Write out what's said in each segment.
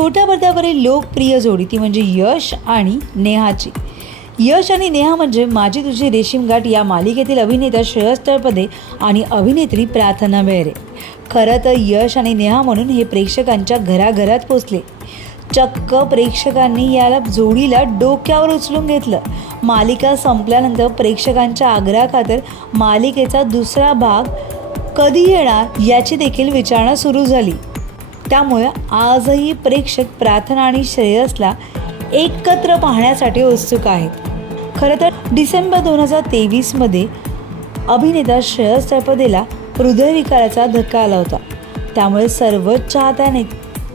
छोट्या पडद्यावरील लोकप्रिय जोडी ती म्हणजे यश आणि नेहाची. यश आणि नेहा म्हणजे माझी तुझी रेशीमगाठ या मालिकेतील अभिनेता श्रेयस तळपदे आणि अभिनेत्री प्रार्थना बेहरे. खरं तर यश आणि नेहा म्हणून हे प्रेक्षकांच्या घराघरात पोचले. चक्क प्रेक्षकांनी याला जोडीला डोक्यावर उचलून घेतलं. मालिका संपल्यानंतर प्रेक्षकांच्या आग्रहाखातर मालिकेचा दुसरा भाग कधी येणार याची देखील विचारणा सुरू झाली. त्यामुळे आजही प्रेक्षक प्रार्थना आणि श्रेयसला एकत्र पाहण्यासाठी उत्सुक आहेत. खरं तर डिसेंबर 2023मध्ये अभिनेता श्रेयस तळपदेला हृदयविकाराचा धक्का आला होता. त्यामुळे सर्वच चाहत्याने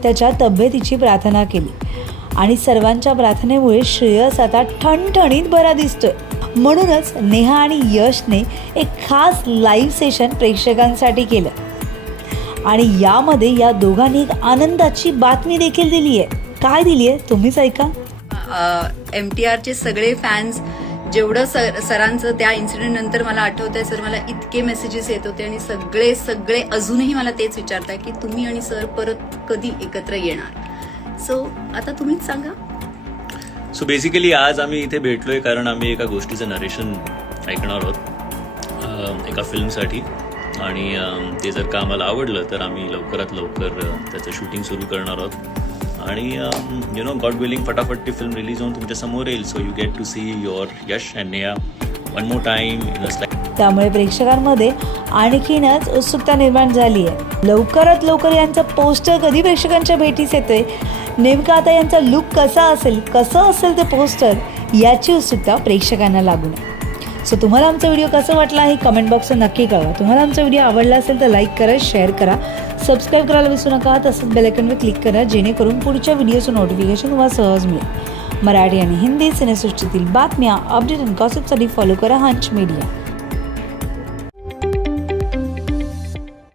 त्याच्या तब्येतीची प्रार्थना केली आणि सर्वांच्या प्रार्थनेमुळे श्रेयस आता ठणठणीत बरा दिसतोय. म्हणूनच नेहा आणि यशने एक खास लाईव्ह सेशन प्रेक्षकांसाठी केलं आणि यामध्ये या दोघांनी एक आनंदाची बातमी देखील दिली आहे. काय दिली आहे तुम्हीच ऐका. MTRचे सगळे फॅन्स जेवढं सरांचं त्या इन्सिडेंट नंतर मला आठवतंय सर, मला इतके मेसेजेस येत होते आणि सगळे अजूनही मला तेच विचारताय की तुम्ही आणि सर परत कधी एकत्र येणार. सो आता तुम्हीच सांगा. सो बेसिकली आज आम्ही इथे भेटलोय कारण आम्ही एका गोष्टीचं नरेशन ऐकणार आहोत एका फिल्मसाठी आणि ते जर का आम्हाला आवडलं तर आम्ही लवकरात लवकर त्याचं शूटिंग सुरू करणार आहोत आणि गॉड विलिंग फटाफट ती फिल्म रिलीज होऊन तुमच्या समोर येईल. So you get to see your Yash and Neha one more time in a. त्यामुळे प्रेक्षकांमध्ये आणखीनच उत्सुकता निर्माण झाली आहे. लवकरात लवकर यांचं पोस्टर कधी प्रेक्षकांच्या भेटीस येतंय, नेमका आता यांचा लुक कसं असेल ते पोस्टर याची उत्सुकता प्रेक्षकांना लागू नये. सो तुम्हाला आमचा व्हिडिओ कसा वाटला हे कमेंट बॉक्सवर नक्की कळवा. तुम्हाला आमचा व्हिडिओ आवडला असेल तर लाईक करा, शेअर करा, सबस्क्राईब करायला विसरू नका. तसंच बेल आयकॉनवर क्लिक करा जेणेकरून पुढच्या व्हिडिओचं नोटिफिकेशन तुम्हाला सहज मिळेल. मराठी आणि हिंदी सिनेसृष्टीतील बातम्या, अपडेट आणि गॉसिपसाठी फॉलो करा हंच मीडिया.